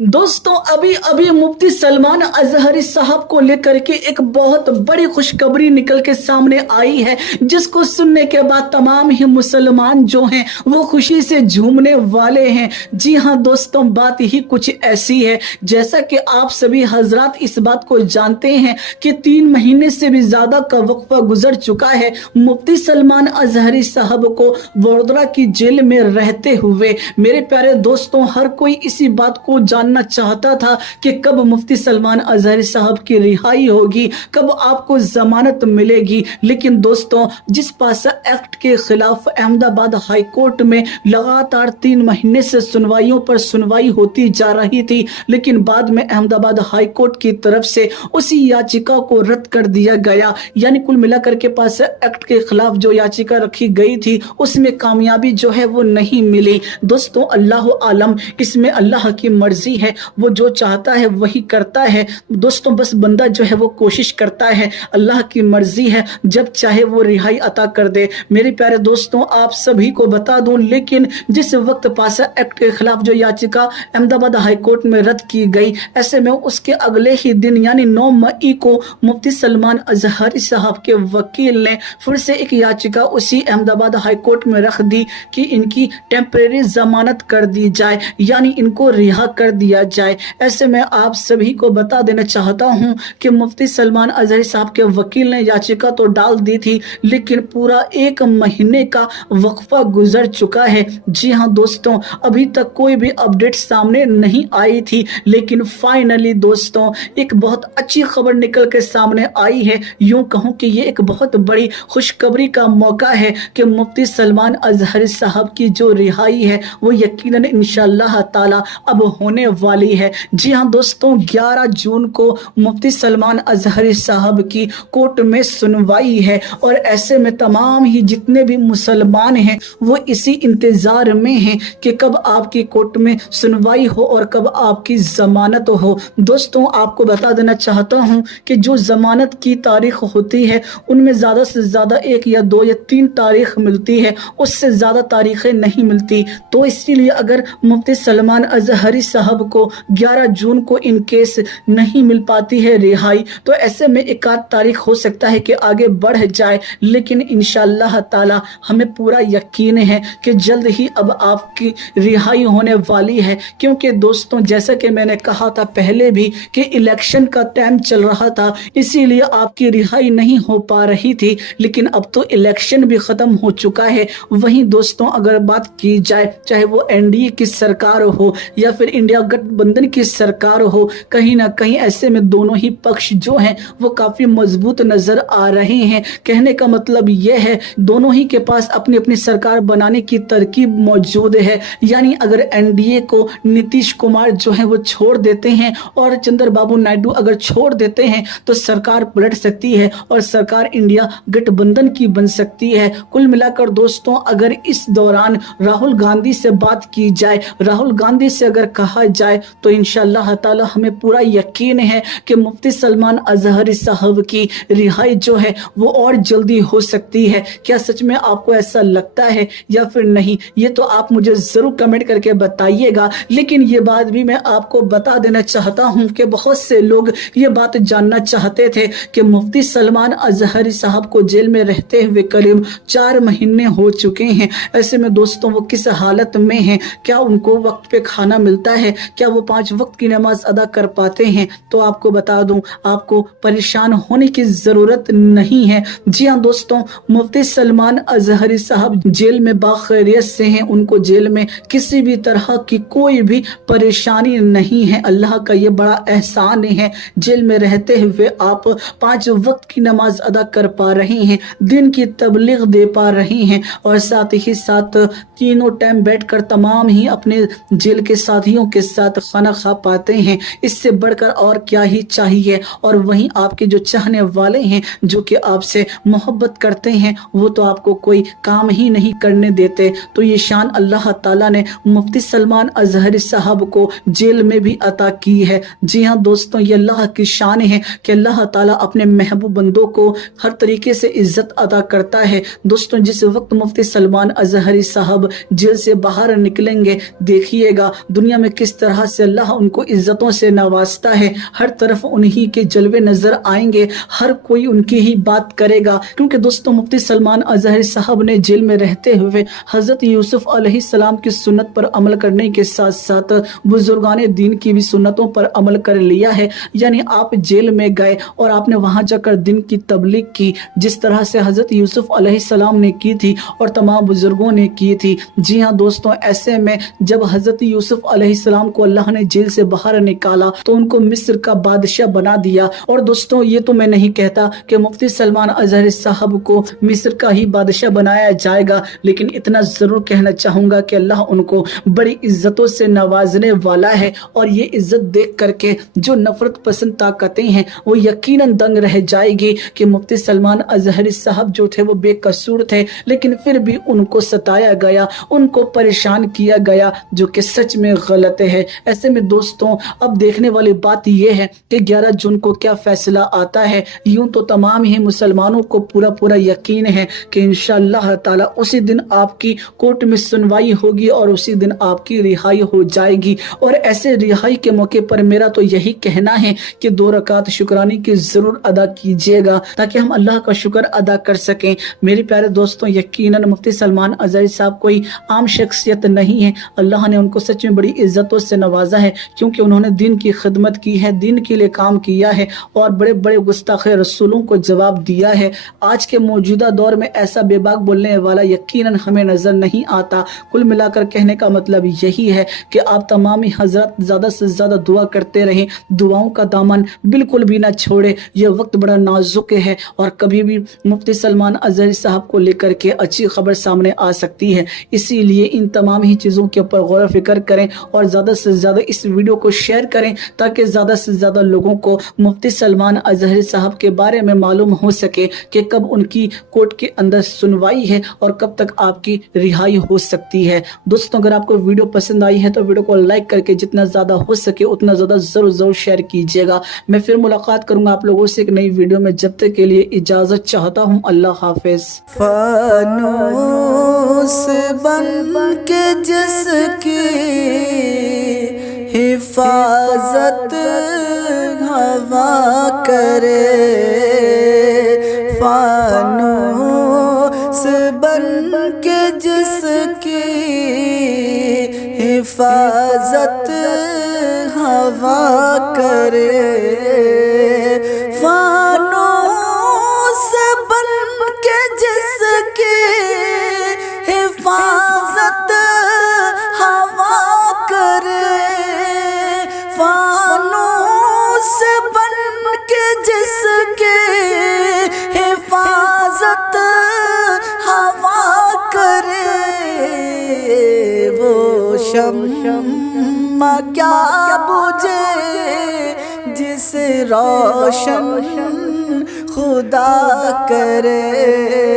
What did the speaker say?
दोस्तों अभी अभी मुफ्ती सलमान अजहरी साहब को लेकर के एक बहुत बड़ी खुशखबरी निकल के सामने आई है, जिसको सुनने के बाद तमाम ही मुसलमान जो हैं वो खुशी से झूमने वाले हैं। जी हां दोस्तों, बात ही कुछ ऐसी है। जैसा कि आप सभी हजरात इस बात को जानते हैं कि 3 महीने से भी ज्यादा का वक्फा गुजर चुका है मुफ्ती सलमान अजहरी साहब को वडोदरा की जेल में रहते हुए। मेरे प्यारे दोस्तों, हर कोई इसी बात को जानना चाहता था कि कब मुफ्ती सलमान अजहरी साहब की रिहाई होगी, कब आपको जमानत मिलेगी। लेकिन दोस्तों, जिस पासा एक्ट के खिलाफ अहमदाबाद हाई कोर्ट में लगातार 3 महीने से सुनवाइयों पर सुनवाई होती जा रही थी, लेकिन बाद में अहमदाबाद हाई कोर्ट की तरफ से उसी याचिका को रद्द कर दिया गया। यानी कुल मिलाकर के पास एक्ट के खिलाफ जो याचिका रखी गई थी उसमें कामयाबी जो है वो नहीं मिली। दोस्तों, अल्लाह आलम, इसमें अल्लाह की मर्जी है, वो जो चाहता है वही करता है। दोस्तों, बस बंदा जो है वो कोशिश करता है, अल्लाह की मर्जी है, जब चाहे वो रिहाई अता कर दे। मेरे प्यारे दोस्तों, आप सभी को बता दूं, लेकिन जिस वक्त पासा एक्ट के खिलाफ जो याचिका अहमदाबाद हाई कोर्ट में रद्द की गई, ऐसे में उसके अगले ही दिन यानी 9 मई को मुफ्ती सलमान अजहरी साहब के वकील ने फिर से एक याचिका उसी अहमदाबाद हाई कोर्ट में रख दी कि इनकी टेम्परेरी जमानत कर दी जाए, यानी इनको रिहा कर दिया जाए। ऐसे में आप सभी को बता देना चाहता हूं कि मुफ्ती सलमान अजहरी साहब के वकील ने याचिका तो डाल दी थी, लेकिन पूरा 1 महीने का वक्फा गुजर चुका है। जी हां दोस्तों, अभी तक कोई भी अपडेट सामने नहीं आई थी, लेकिन फाइनली दोस्तों एक बहुत अच्छी खबर निकल के सामने आई है। यूं कहूं कि ये एक बहुत बड़ी खुशखबरी का मौका है कि मुफ्ती सलमान अजहरी साहब की जो रिहाई है वो यकीनन इंशाअल्लाह ताला अब होने वाली है। जी हां दोस्तों, 11 जून को मुफ्ती सलमान अजहरी साहब की कोर्ट में सुनवाई है, और ऐसे में तमाम ही जितने भी मुसलमान हैं वो इसी इंतजार में हैं कि कब आपकी कोर्ट में सुनवाई हो और कब आपकी जमानत हो। दोस्तों, आपको बता देना चाहता हूं कि जो जमानत की तारीख होती है उनमें ज्यादा से ज्यादा 1 या 2 या 3 तारीख मिलती है, उससे ज्यादा तारीखें नहीं मिलती। तो इसीलिए अगर मुफ्ती सलमान अजहरी साहब को 11 जून को इन केस नहीं मिल पाती है रिहाई, तो ऐसे में 1 आध तारीख हो सकता है कि आगे बढ़ जाए। लेकिन इंशाअल्लाह ताला हमें पूरा यकीन है कि जल्द ही अब आपकी रिहाई होने वाली है, क्योंकि दोस्तों जैसा कि मैंने कहा था पहले भी कि इलेक्शन का टाइम चल रहा था, इसीलिए आपकी रिहाई नहीं हो पा रही थी। लेकिन अब तो इलेक्शन भी खत्म हो चुका है। वहीं दोस्तों, अगर बात की जाए, चाहे वो एनडीए की सरकार हो या फिर इंडिया गठबंधन की सरकार हो, कहीं ना कहीं ऐसे में दोनों ही पक्ष जो हैं वो काफी मजबूत नजर आ रहे हैं। कहने का मतलब यह है दोनों ही के पास अपनी अपनी सरकार बनाने की तरकीब मौजूद है। यानी अगर एनडीए को नीतीश कुमार जो है वो छोड़ देते हैं और चंद्रबाबू नायडू अगर छोड़ देते हैं तो सरकार पलट सकती है और सरकार इंडिया गठबंधन की बन सकती है। कुल मिलाकर दोस्तों, अगर इस दौरान राहुल गांधी से बात की जाए, राहुल गांधी से अगर कहा जाए, तो इंशाअल्लाह ताला हमें पूरा यकीन है कि मुफ्ती सलमान अजहरी साहब की रिहाई जो है वो और जल्दी हो सकती है। क्या सच में आपको ऐसा लगता है या फिर नहीं, ये तो आप मुझे जरूर कमेंट करके बताइएगा। लेकिन ये बात भी मैं आपको बता देना चाहता हूं कि बहुत से लोग ये बात जानना चाहते थे कि मुफ्ती सलमान अजहरी साहब को जेल में रहते हुए करीब 4 महीने हो चुके हैं। ऐसे में दोस्तों वो किस हालत में हैं, क्या उनको वक्त पे खाना मिलता है, क्या वो 5 वक्त की नमाज अदा कर पाते हैं? तो आपको बता दूं, आपको परेशान होने की जरूरत नहीं है। जी हां दोस्तों, मुफ्ती सलमान अजहरी साहब जेल में बाखैरियत से हैं, उनको जेल में किसी भी तरह की कोई भी परेशानी नहीं है। अल्लाह का ये बड़ा एहसान है, जेल में रहते हुए आप 5 वक्त की नमाज अदा कर पा रहे हैं, दिन की तबलीग दे पा रहे हैं, और साथ ही साथ तीनों टाइम बैठकर तमाम ही अपने जेल के साथियों के साथ खाना खा पाते हैं। इससे बढ़कर और क्या ही चाहिए। और वहीं आपके जो चाहने वाले हैं, जो कि आपसे मोहब्बत करते हैं, वो तो आपको कोई काम ही नहीं करने देते। तो ये शान अल्लाह ताला ने मुफ्ती सलमान अजहरी साहब को जेल में भी अता की है। जी हाँ दोस्तों, ये अल्लाह की शान है कि अल्लाह ताला अपने महबूब बंदों को हर तरीके से इज्जत अदा करता है। दोस्तों, जिस वक्त मुफ्ती सलमान अजहरी साहब जेल से बाहर निकलेंगे, देखिएगा दुनिया में किस तरह तरह से अल्लाह उनको इज्जतों से नवाजता है, हर तरफ उन्हीं के जलवे नजर आएंगे, हर कोई उनकी ही बात करेगा। क्योंकि दोस्तों मुफ्ती सलमान अजहरी साहब ने जेल में रहते हुए हजरत यूसुफ अलैहिस्सलाम की सुन्नत पर अमल करने के साथ साथ बुजुर्गान दीन की भी सुन्नतों पर अमल कर लिया है। यानी आप जेल में गए और आपने वहां जाकर दिन की तबलीग की, जिस तरह से हजरत यूसुफ अलैहिस्सलाम ने की थी और तमाम बुजुर्गों ने की थी। जी हाँ दोस्तों, ऐसे में जब हजरत यूसुफ अलैहिस्सलाम को अल्लाह ने जेल से बाहर निकाला तो उनको मिस्र का बादशाह बना दिया। और दोस्तों ये तो मैं नहीं कहता कि मुफ्ती सलमान अजहरी साहब को मिस्र का ही बादशाह बनाया जाएगा, लेकिन इतना जरूर कहना चाहूंगा कि अल्लाह उनको बड़ी इज्जतों से नवाजने वाला है। और ये इज्जत देख करके जो नफरत पसंद ताकतें हैं वो यकीनन दंग रह जाएगी कि मुफ्ती सलमान अजहरी साहब जो थे वो बेकसूर थे, लेकिन फिर भी उनको सताया गया, उनको परेशान किया गया, जो कि सच में गलत है। ऐसे में दोस्तों अब देखने वाली बात यह है कि 11 जून को क्या फैसला आता है। यूं तो तमाम ही मुसलमानों को पूरा पूरा यकीन है कि इंशाअल्लाह ताला उसी दिन आपकी कोर्ट में सुनवाई होगी और उसी दिन आपकी रिहाई हो जाएगी। और ऐसे रिहाई के मौके पर मेरा तो यही कहना है कि 2 रकात शुक्रानी की जरूर अदा कीजिएगा ताकि हम अल्लाह का शुक्र अदा कर सकें। मेरे प्यारे दोस्तों, यकीनन मुफ्ती सलमान अजहरी साहब कोई आम शख्सियत नहीं है। अल्लाह ने उनको सच में बड़ी इज्जतों से नवाजा है, क्योंकि उन्होंने दीन की खिदमत की है, दीन के लिए काम किया है और बड़े बड़े गुस्ताखे रसूलों को जवाब दिया है। आज के मौजूदा दौर में ऐसा बेबाक बोलने वाला यकीनन हमें नजर नहीं आता। कुल मिलाकर कहने का मतलब यही है कि आप तमाम ही हजरत ज्यादा से ज्यादा दुआ करते रहें, दुआओं का दामन बिल्कुल भी ना छोड़े। यह वक्त बड़ा नाजुक है और कभी भी मुफ्ती सलमान अजहरी साहब को लेकर के अच्छी खबर सामने आ सकती है। इसीलिए इन तमाम ही चीज़ों के ऊपर गौर फिक्र करें और ज़्यादा से ज़्यादा इस वीडियो को शेयर करें ताकि ज़्यादा से ज़्यादा लोगों को मुफ्ती सलमान अजहरी साहब के बारे में मालूम हो सके कि कब उनकी कोर्ट के अंदर सुनवाई है और कब तक आपकी रिहाई हो सकती है। दोस्तों अगर आपको वीडियो पसंद आई है तो वीडियो को लाइक करके जितना ज़्यादा हो सके उतना ज़्यादा ज़रूर शेयर कीजिएगा। मैं फिर मुलाकात करूँगा आप लोगों से एक नई वीडियो में, जब तक के लिए इजाज़त चाहता हूँ। अल्लाह हाफिज़। फानूस बन के जिसकी हिफाजत हवा करे, फानूस बन के जिसकी हिफाजत हवा करे, फानूस बन के जिसकी हिफाजत हवा करे, फानूस बन के जिसकी हिफाजत हवा करे, वो शम्मा क्या बुझे जिसे रोशन खुदा करे।